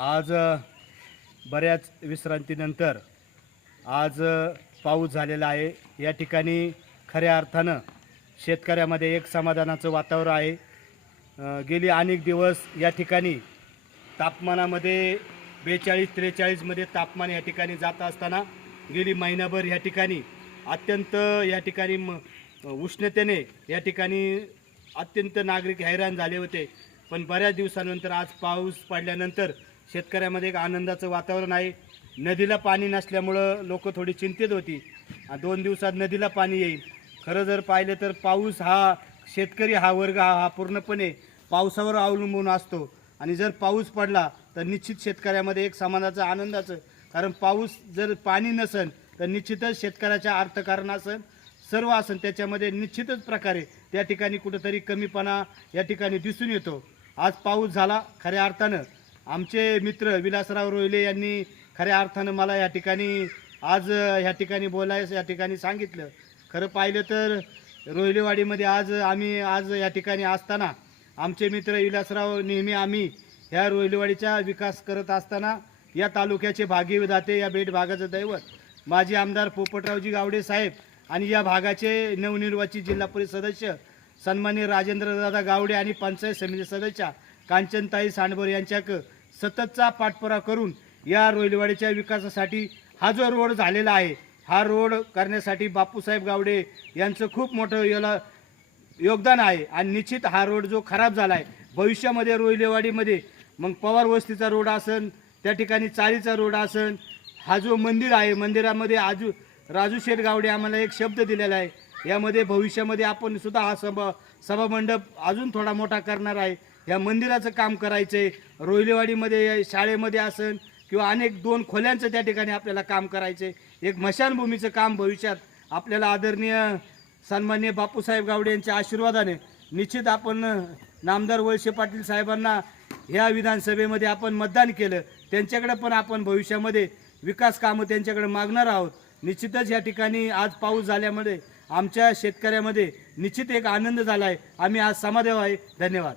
आज बऱ्याच विश्रांतीनंतर आज पाऊस झालेला आहे। या ठिकाणी खऱ्या अर्थानं शेतकऱ्यामध्ये एक समाधानाचं वातावरण आहे। गेली अनेक दिवस या ठिकाणी तापमानामध्ये 42-43 मध्ये तापमान या ठिकाणी जात असताना गेली महिनाभर या ठिकाणी अत्यंत या ठिकाणी उष्णतेने या ठिकाणी अत्यंत नागरिक हैराण झाले होते। पण बऱ्याच दिवसानंतर आज पाऊस पडल्यानंतर शेतकऱ्यामध्ये एक आनंदाचं वातावरण आहे। नदीला पाणी नसल्यामुळं लोक थोडी चिंतित होती, 2 दिवसात नदीला पाणी येईल। खरं जर पाहिलं तर पाऊस हा शेतकरी हा वर्ग हा पूर्णपणे पावसावर अवलंबून असतो आणि जर पाऊस पडला तर निश्चित शेतकऱ्यामध्ये एक समाधानाचं आनंदाचं, कारण पाऊस जर पाणी नसेल तर निश्चितच शेतकऱ्याच्या अर्थकारण असेल सर्व असेल त्याच्यामध्ये निश्चितच प्रकारे त्या ठिकाणी कुठेतरी कमीपणा या ठिकाणी दिसून येतो। आज पाऊस झाला खऱ्या अर्थानं आमचे मित्र विलासराव रोहिले यांनी खऱ्या अर्थानं मला या ठिकाणी आज या ठिकाणी बोलायचं या ठिकाणी सांगितलं। खरं पाहिलं तर रोहिलेवाडीमध्ये आम्ही या ठिकाणी असताना आमचे मित्र विलासराव नेहमी आम्ही ह्या रोहिलेवाडीचा विकास करत असताना या तालुक्याचे भाग्यविधाते या बेट भागाचं दैवत माजी आमदार पोपटरावजी गावडे साहेब आणि या भागाचे नवनिर्वाचित जिल्हा परिषद सदस्य सन्माननीय राजेंद्रदादा गावडे आणि पंचायत समिती सदस्य कांचनताई सांडभोर यांच्याक सततचा पाठपुरा करून या रोहिलेवाडीच्या विकासासाठी हा जो रोड झालेला आहे हा रोड करण्यासाठी बापूसाहेब गावडे यांचं खूप मोठं याला योगदान आहे। आणि निश्चित हा रोड जो खराब झाला आहे भविष्यामध्ये रोहिलेवाडीमध्ये मग पवार वस्तीचा रोड असेल, त्या ठिकाणी चाळीचा रोड असेल, हा जो मंदिर आहे मंदिरामध्ये राजू शेठ गावडे आम्हाला एक शब्द दिलेला आहे, यामध्ये भविष्यामध्ये आपण सुद्धा हा सभामंडप अजून थोडा मोठा करणार आहे। या मंदिराचं काम करायचं आहे, रोहिलेवाडीमध्ये शाळेमध्ये असेल किंवा अनेक 2 खोल्यांचं त्या ठिकाणी आपल्याला काम करायचं आहे। एक मशानभूमीचं काम भविष्यात आपल्याला आदरणीय सन्माननीय बापूसाहेब गावडे यांच्या आशीर्वादाने निश्चित आपण नामदार वळसे पाटील साहेबांना ह्या विधानसभेमध्ये आपण मतदान केलं, त्यांच्याकडे पण आपण भविष्यामध्ये विकास कामं त्यांच्याकडे मागणार आहोत। निश्चितच या ठिकाणी आज पाऊस झाल्यामुळे आमच्या शेतकऱ्यामध्ये निश्चित एक आनंद झाला आहे। आम्ही आज समाधानी आहे। धन्यवाद।